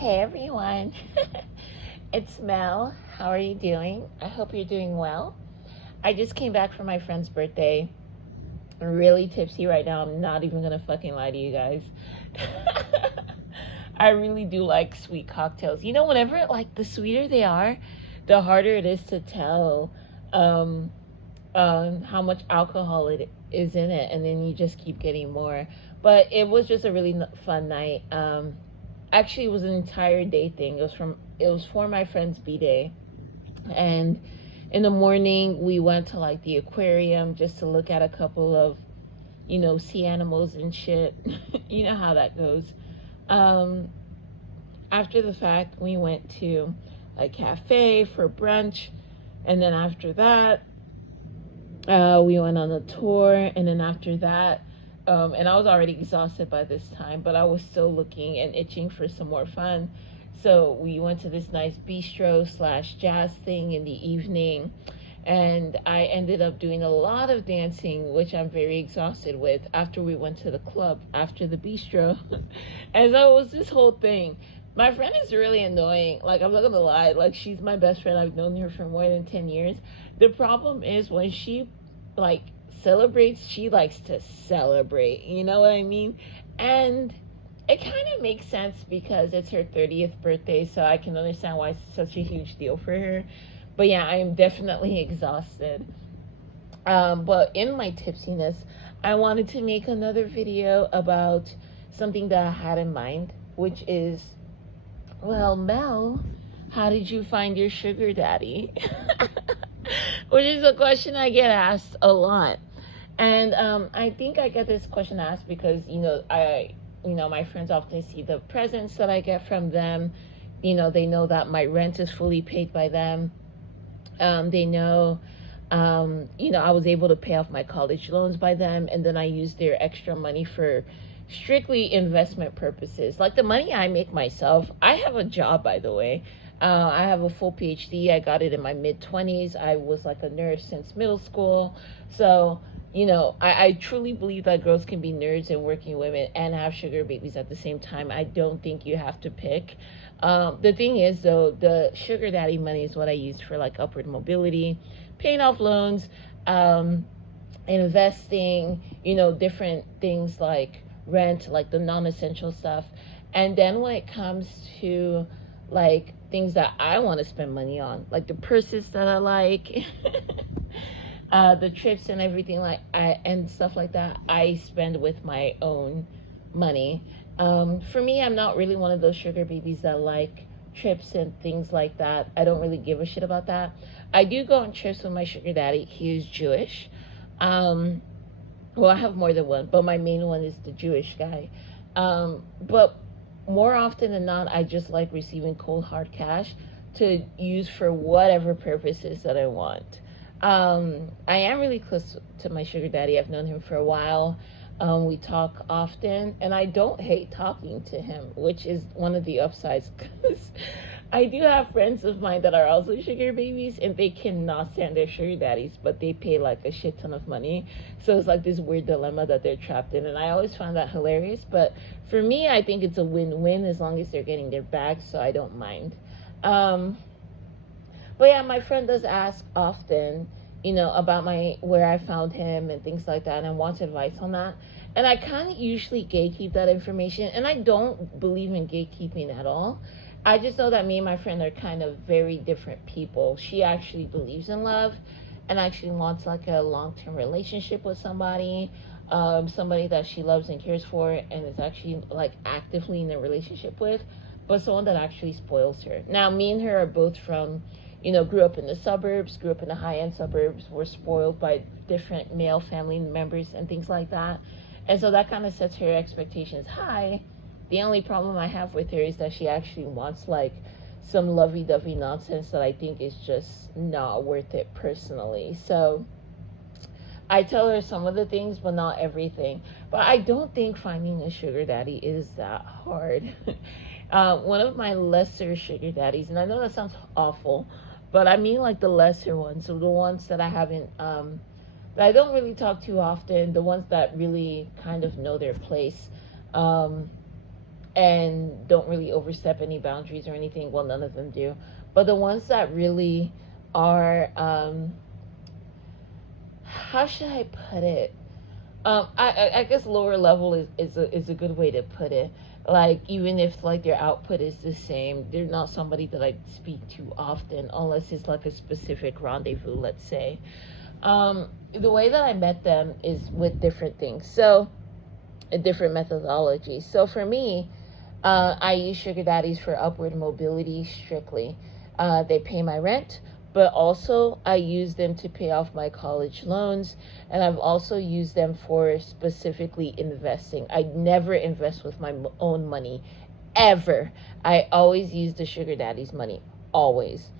Hey everyone, it's Mel. How are you doing? I hope you're doing well. I just came back from my friend's birthday. I'm really tipsy right now. I'm not even gonna fucking lie to you guys. I really do like sweet cocktails. You know, whenever like the sweeter they are, the harder it is to tell um, how much alcohol it is in it, and then you just keep getting more. But it was just a really fun night. Actually, it was an entire day thing. It was for my friend's b-day, and in the morning we went to like the aquarium just to look at a couple of sea animals and shit. You know how that goes. um After the fact, we went to a cafe for brunch, and then after that we went on a tour, and then after that, and I was already exhausted by this time, but I was still looking and itching for some more fun. So we went to this nice bistro slash jazz thing in the evening, and I ended up doing a lot of dancing, which I'm very exhausted with, after we went to the club after the bistro. And so it was this whole thing. My friend is really annoying. Like, I'm not gonna lie. Like, she's my best friend. I've known her for more than 10 years. The problem is when she, like, celebrates, she likes to celebrate. You know what I mean? And it kind of makes sense because it's her 30th birthday, so I can understand why it's such a huge deal for her. But yeah, I am definitely exhausted. But in my tipsiness, I wanted to make another video about something that I had in mind, which is, well, Mel, how did you find your sugar daddy? Which is a question I get asked a lot. And I think I get this question asked because, my friends often see the presents that I get from them. They know that my rent is fully paid by them. They know, I was able to pay off my college loans by them, and then I used their extra money for strictly investment purposes. Like the money I make myself, I have a job, by the way. I have a full PhD. I got it in my mid 20s. I was like a nurse since middle school. So, I truly believe that girls can be nerds and working women and have sugar babies at the same time. I don't think you have to pick. The thing is, though, the sugar daddy money is what I use for like upward mobility, paying off loans, investing, different things like rent, like the non-essential stuff. And then when it comes to like things that I want to spend money on, like the purses that I like, the trips and everything, and stuff like that, I spend with my own money. For me, I'm not really one of those sugar babies that like trips and things like that. I don't really give a shit about that. I do go on trips with my sugar daddy. He is Jewish. Well, I have more than one, but my main one is the Jewish guy. But more often than not, I just like receiving cold hard cash to use for whatever purposes that I want. I am really close to my sugar daddy. I've known him for a while. We talk often, and I don't hate talking to him, which is one of the upsides, because I do have friends of mine that are also sugar babies, and they cannot stand their sugar daddies, but they pay like a shit ton of money. So it's like this weird dilemma that they're trapped in, and I always find that hilarious. But for me, I think it's a win-win as long as they're getting their bag, so I don't mind. But yeah, my friend does ask often, about where I found him and things like that, and wants advice on that. And I kind of usually gatekeep that information, and I don't believe in gatekeeping at all. I just know that me and my friend are kind of very different people. She actually believes in love and actually wants like a long-term relationship with somebody, somebody that she loves and cares for and is actually like actively in a relationship with, but someone that actually spoils her. Now, me and her are both from, grew up in the suburbs, grew up in the high-end suburbs, were spoiled by different male family members and things like that. And so that kind of sets her expectations high. The only problem I have with her is that she actually wants like some lovey-dovey nonsense that I think is just not worth it personally. So I tell her some of the things, but not everything. But I don't think finding a sugar daddy is that hard. One of my lesser sugar daddies, and I know that sounds awful, but I mean like the lesser ones, so the ones that I haven't, that I don't really talk to often, the ones that really kind of know their place. And and don't really overstep any boundaries or anything. Well, none of them do. But the ones that really are, how should I put it? I guess lower level is a good way to put it. Like, even if like their output is the same, they're not somebody that I speak to often, unless it's like a specific rendezvous, let's say. The way that I met them is with different things. So, a different methodology. So for me, I use sugar daddies for upward mobility strictly. They pay my rent, but also I use them to pay off my college loans, and I've also used them for specifically investing. I never invest with my own money, ever. I always use the sugar daddy's money, always.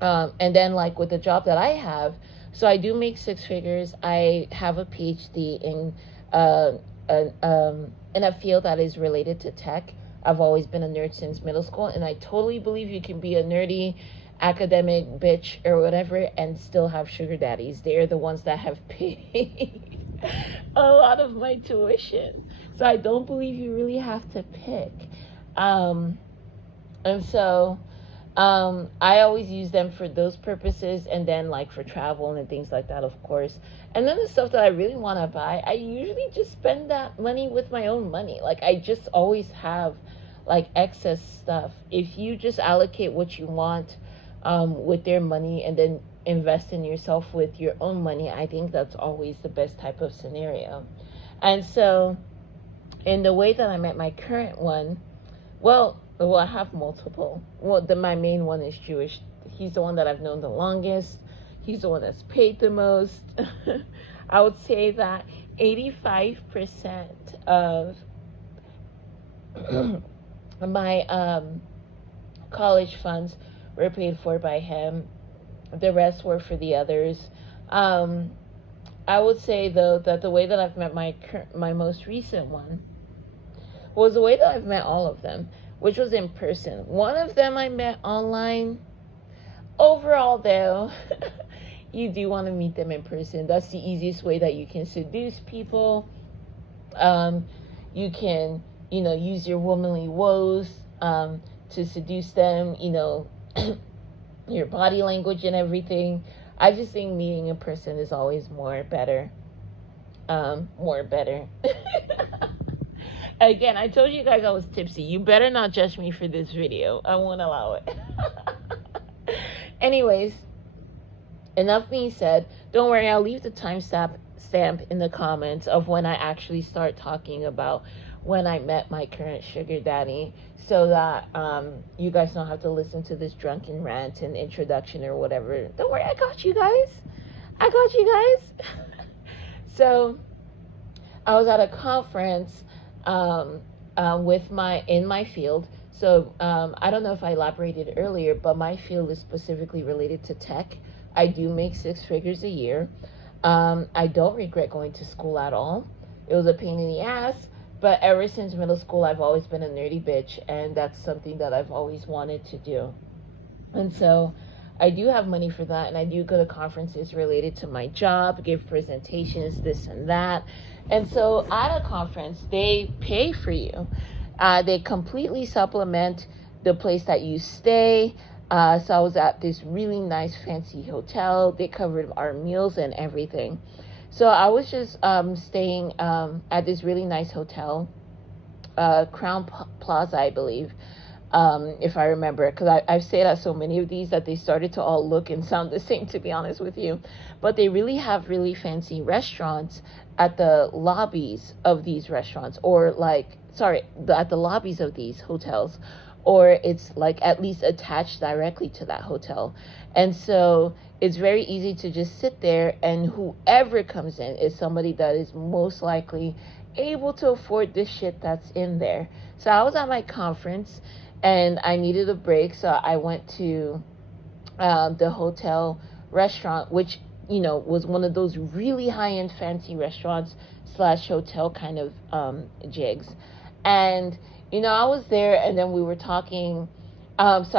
And then, like with the job that I have, so I do make six figures. I have a PhD uh, in a field that is related to tech. I've always been a nerd since middle school, and I totally believe you can be a nerdy academic bitch or whatever and still have sugar daddies. They're the ones that have paid a lot of my tuition. So I don't believe you really have to pick. And so I always use them for those purposes, and then like for travel and things like that, of course. And then the stuff that I really want to buy, I usually just spend that money with my own money. Like, I just always have like excess stuff. If you just allocate what you want with their money and then invest in yourself with your own money, I think that's always the best type of scenario. And so in the way that I met my current one, well, I have multiple. Well, my main one is Jewish. He's the one that I've known the longest. He's the one that's paid the most. I would say that 85% of my college funds were paid for by him. The rest were for the others. I would say, though, that the way that I've met my most recent one was the way that I've met all of them, which was in person. One of them I met online. Overall, though, you do want to meet them in person. That's the easiest way that you can seduce people. You can, use your womanly woes to seduce them, your body language and everything. I just think meeting in person is always more better. More better. Again, I told you guys I was tipsy. You better not judge me for this video. I won't allow it. Anyways, enough being said. Don't worry, I'll leave the timestamp in the comments of when I actually start talking about when I met my current sugar daddy, so that you guys don't have to listen to this drunken rant and introduction or whatever. Don't worry, I got you guys. I got you guys. So I was at a conference in my field. So I don't know if I elaborated earlier, but my field is specifically related to tech. I do make six figures a year. I don't regret going to school at all. It was a pain in the ass, but ever since middle school, I've always been a nerdy bitch, and that's something that I've always wanted to do. And so I do have money for that, and I do go to conferences related to my job, give presentations, this and that. And so at a conference, they pay for you. They completely supplement the place that you stay. So I was at this really nice fancy hotel. They covered our meals and everything. So I was just staying at this really nice hotel, Crown Plaza, I believe, if I remember, because I've stayed at so many of these that they started to all look and sound the same, to be honest with you. But they really have really fancy restaurants at the lobbies of these restaurants, or at the lobbies of these hotels, or it's like at least attached directly to that hotel. And so it's very easy to just sit there, and whoever comes in is somebody that is most likely able to afford the shit that's in there. So I was at my conference and I needed a break, so I went to the hotel restaurant, which was one of those really high-end fancy restaurants / hotel kind of jigs. And I was there, and then we were talking. I was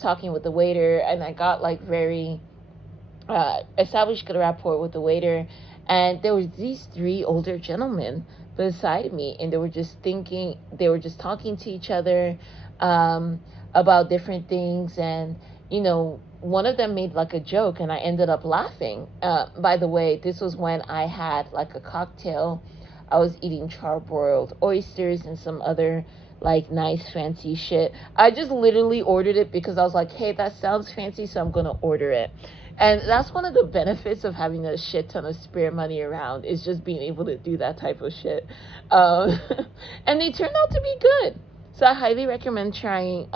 talking with the waiter, and I got like very established good rapport with the waiter. And there was these three older gentlemen beside me, and they were just talking to each other um, about different things. And one of them made like a joke, and I ended up laughing. By the way, this was when I had like a cocktail. I was eating charbroiled oysters and some other like nice fancy shit. I just literally ordered it because I was like, hey, that sounds fancy, so I'm gonna order it. And that's one of the benefits of having a shit ton of spare money around, is just being able to do that type of shit. Um, and they turned out to be good. So I highly recommend trying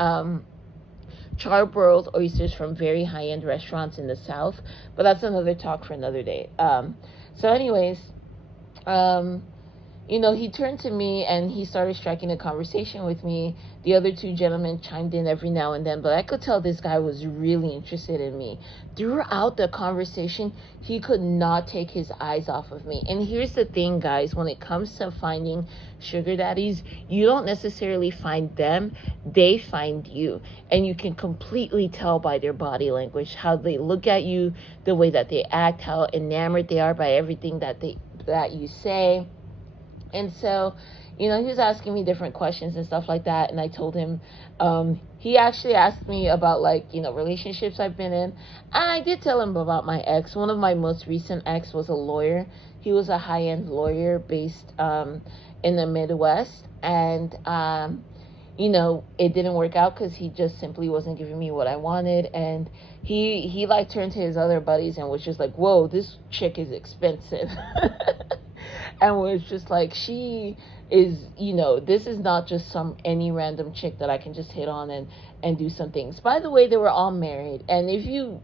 charbroiled oysters from very high end restaurants in the South. But that's another talk for another day. Anyways, um, he turned to me and he started striking a conversation with me. The other two gentlemen chimed in every now and then, but I could tell this guy was really interested in me. Throughout the conversation, he could not take his eyes off of me. And here's the thing, guys, when it comes to finding sugar daddies, you don't necessarily find them, they find you. And you can completely tell by their body language, how they look at you, the way that they act, how enamored they are by everything that you say. And so, he was asking me different questions and stuff like that. And I told him, he actually asked me about like, relationships I've been in. And I did tell him about my ex. One of my most recent ex was a lawyer. He was a high-end lawyer based in the Midwest. And, it didn't work out because he just simply wasn't giving me what I wanted. And he like turned to his other buddies and was just like, whoa, this chick is expensive. And was just like, she is, this is not just any random chick that I can just hit on and do some things. By the way, they were all married. And if you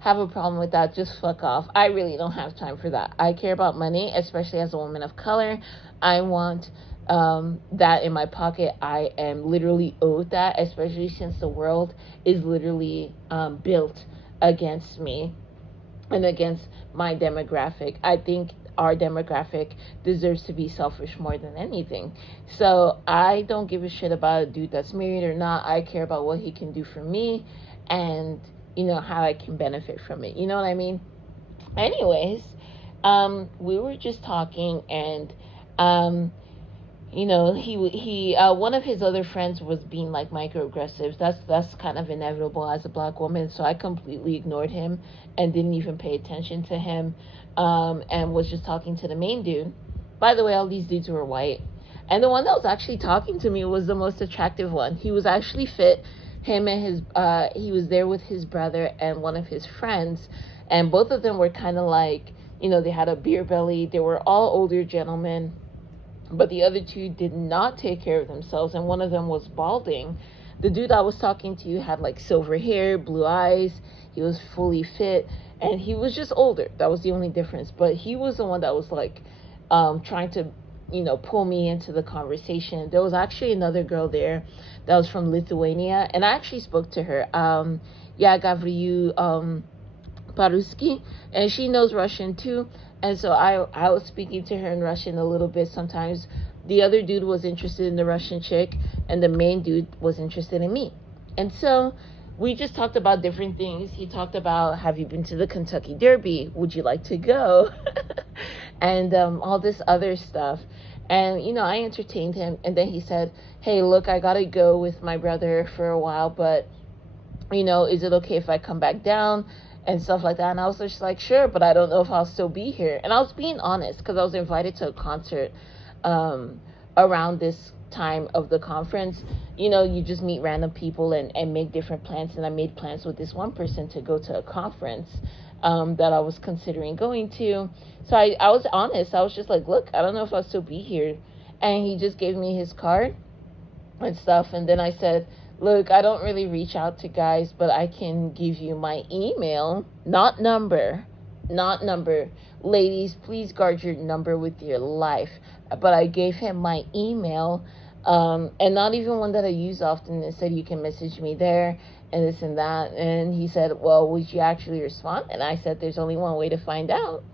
have a problem with that, just fuck off. I really don't have time for that. I care about money, especially as a woman of color. I want that in my pocket. I am literally owed that, especially since the world is literally built against me and against my demographic. I think our demographic deserves to be selfish more than anything. So I don't give a shit about a dude that's married or not. I care about what he can do for me and, how I can benefit from it. You know what I mean? Anyways, we were just talking, and he one of his other friends was being like microaggressive. That's kind of inevitable as a black woman. So I completely ignored him and didn't even pay attention to him, and was just talking to the main dude. By the way, all these dudes were white, and the one that was actually talking to me was the most attractive one. He was actually fit. Him and his he was there with his brother and one of his friends, and both of them were kind of like, they had a beer belly. They were all older gentlemen. But the other two did not take care of themselves, and one of them was balding. The dude I was talking to had like silver hair, blue eyes. He was fully fit, and he was just older. That was the only difference. But he was the one that was like trying to, pull me into the conversation. There was actually another girl there that was from Lithuania, and I actually spoke to her. Gavriyu Paruski, and she knows Russian too. And so I was speaking to her in Russian a little bit sometimes. The other dude was interested in the Russian chick, and the main dude was interested in me. And so we just talked about different things. He talked about, have you been to the Kentucky Derby? Would you like to go? And all this other stuff. And, I entertained him. And then he said, hey, look, I got to go with my brother for a while, but, is it okay if I come back down? And stuff like that. And I was just like, sure, but I don't know if I'll still be here. And I was being honest because I was invited to a concert around this time of the conference. You just meet random people and make different plans. And I made plans with this one person to go to a conference that I was considering going to. So I was honest. I was just like, look, I don't know if I'll still be here. And he just gave me his card and stuff. And then I said, look, I don't really reach out to guys, but I can give you my email, not number. Ladies, please guard your number with your life. But I gave him my email, and not even one that I use often. It said you can message me there and this and that. And he said, well, would you actually respond? And I said, there's only one way to find out.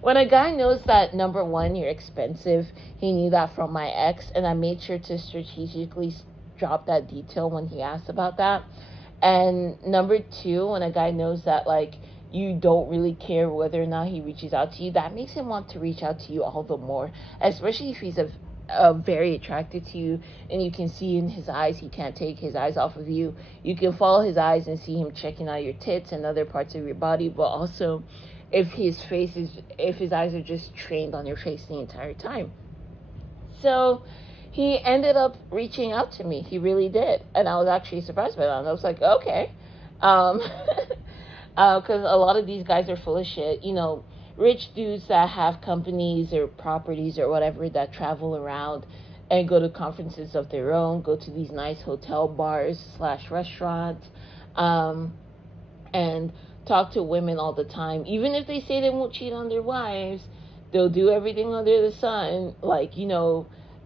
When a guy knows that, number one, you're expensive, he knew that from my ex, and I made sure to strategically drop that detail when he asked about that. And number two, when a guy knows that, like, you don't really care whether or not he reaches out to you, that makes him want to reach out to you all the more, especially if he's very attracted to you, and you can see in his eyes he can't take his eyes off of you. You can follow his eyes and see him checking out your tits and other parts of your body, but also if his eyes are just trained on your face the entire time. So he ended up reaching out to me. He really did, and I was actually surprised by that. And I was like, okay, because a lot of these guys are full of shit. Rich dudes that have companies or properties or whatever that travel around and go to conferences of their own, go to these nice hotel bars slash restaurants, and talk to women all the time. Even if they say they won't cheat on their wives, they'll do everything under the sun.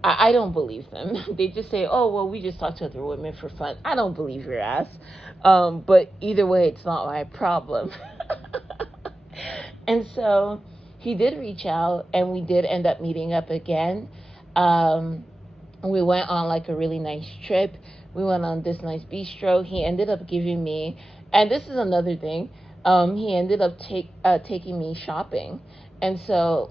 I don't believe them. They just say, oh, well, we just talk to other women for fun. I don't believe your ass. But either way, it's not my problem. And so he did reach out, and we did end up meeting up again. We went on like a really nice trip. We went on this nice bistro. He ended up giving me, and this is another thing, he ended up taking me shopping. And so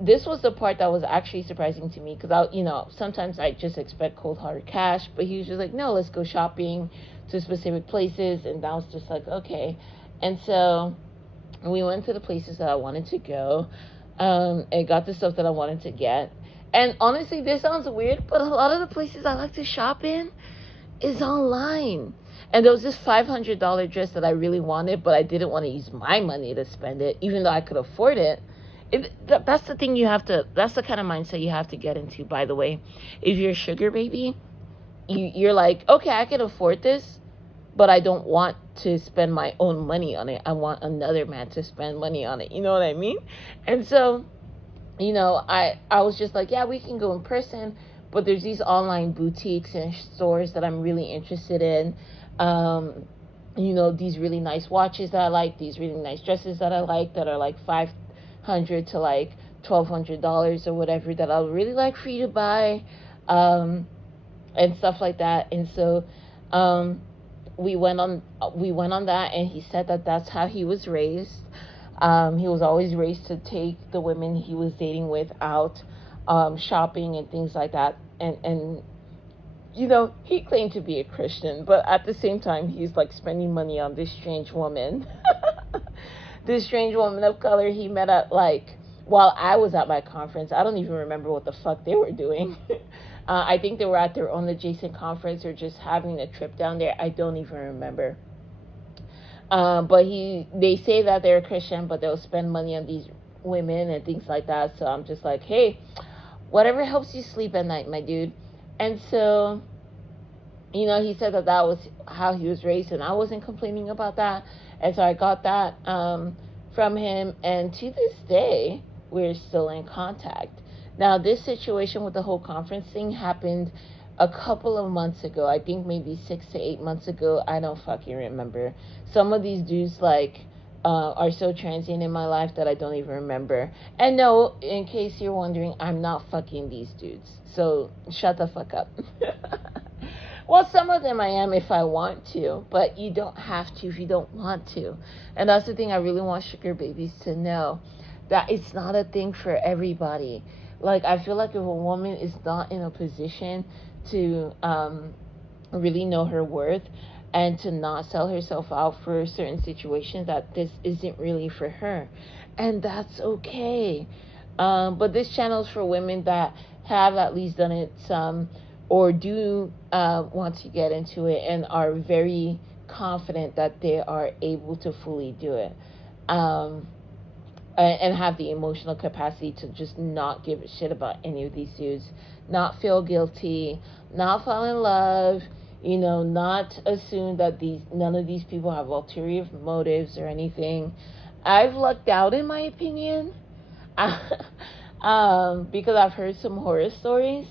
this was the part that was actually surprising to me, because sometimes I just expect cold hard cash, but he was just like, no, let's go shopping to specific places. And I was just like, okay. And so we went to the places that I wanted to go, and got the stuff that I wanted to get. And honestly, this sounds weird, but a lot of the places I like to shop in is online. And there was this $500 dress that I really wanted, but I didn't want to use my money to spend it, even though I could afford it. That's the thing that's the kind of mindset you have to get into, by the way. If you're a sugar baby, you're like, okay, I can afford this, but I don't want to spend my own money on it. I want another man to spend money on it. You know what I mean? And so, I was just like, yeah, we can go in person, but there's these online boutiques and stores that I'm really interested in. These really nice watches that I like, these really nice dresses that I like, that are like $500 to like $1,200 or whatever, that I would really like for you to buy, and stuff like that. And so, we went on that, and he said that that's how he was raised. He was always raised to take the women he was dating with out, shopping and things like that. And he claimed to be a Christian, but at the same time, he's like spending money on this strange woman, this strange woman of color he met at while I was at my conference. I don't even remember what the fuck they were doing. I think they were at their own adjacent conference or just having a trip down there. I don't even remember. But they say that they're a Christian, but they'll spend money on these women and things like that. So I'm just like, hey, whatever helps you sleep at night, my dude. And so, he said that was how he was raised, and I wasn't complaining about that. And so I got that from him, and to this day, we're still in contact. Now, this situation with the whole conference thing happened a couple of months ago. I think maybe 6 to 8 months ago. I don't fucking remember. Some of these dudes are so transient in my life that I don't even remember. And no, in case you're wondering, I'm not fucking these dudes. So shut the fuck up. Well, some of them I am if I want to, but you don't have to if you don't want to. And that's the thing I really want sugar babies to know, that it's not a thing for everybody. I feel like if a woman is not in a position to really know her worth and to not sell herself out for certain situations, that this isn't really for her. And that's okay. But this channel is for women that have at least done it some, or do want to get into it and are very confident that they are able to fully do it. And have the emotional capacity to just not give a shit about any of these dudes, not feel guilty, not fall in love, not assume that none of these people have ulterior motives or anything. I've lucked out, in my opinion, because I've heard some horror stories,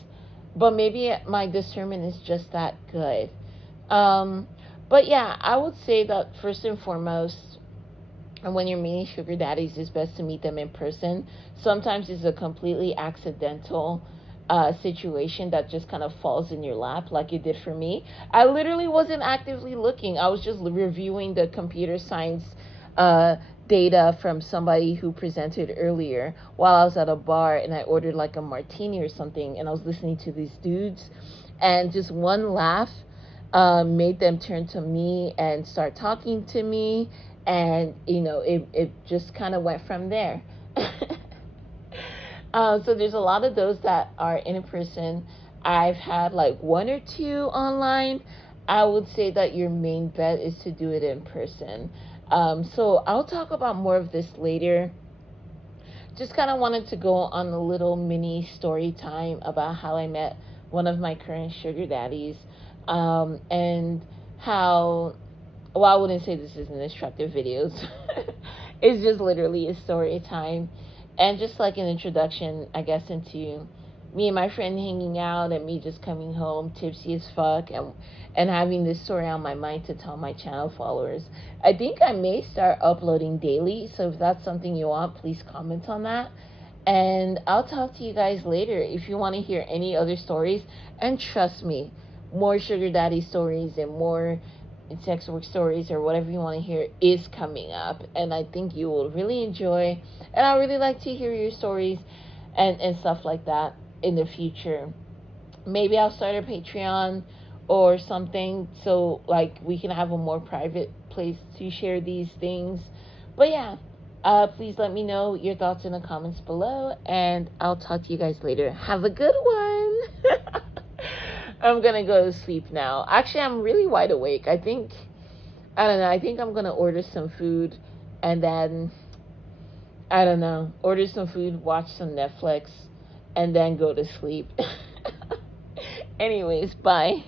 but maybe my discernment is just that good. But yeah, I would say that first and foremost, and when you're meeting sugar daddies, it's best to meet them in person. Sometimes it's a completely accidental situation that just kind of falls in your lap, like it did for me. I literally wasn't actively looking. I was just reviewing the computer science uh, data from somebody who presented earlier while I was at a bar, and I ordered like a martini or something, and I was listening to these dudes, and just one laugh made them turn to me and start talking to me, and it just kind of went from there. So there's a lot of those that are in person. I've had like one or two online. I would say that your main bet is to do it in person. So I'll talk about more of this later. Just kind of wanted to go on a little mini story time about how I met one of my current sugar daddies, and how, well, I wouldn't say this is an instructive video. It's just literally a story time, and just like an introduction, I guess, into me and my friend hanging out, and me just coming home tipsy as fuck, and having this story on my mind to tell my channel followers. I think I may start uploading daily, so if that's something you want, please comment on that. And I'll talk to you guys later. If you want to hear any other stories, and trust me, more sugar daddy stories and more sex work stories or whatever you want to hear is coming up, and I think you will really enjoy, and I really like to hear your stories and stuff like that in the future. Maybe I'll start a Patreon or something, so like we can have a more private place to share these things. But yeah, please let me know your thoughts in the comments below, and I'll talk to you guys later. Have a good one. I'm gonna go to sleep now. Actually, I'm really wide awake. I think, I don't know, I think I'm gonna order some food, and then, I don't know, order some food, watch some Netflix, and then go to sleep. Anyways, bye.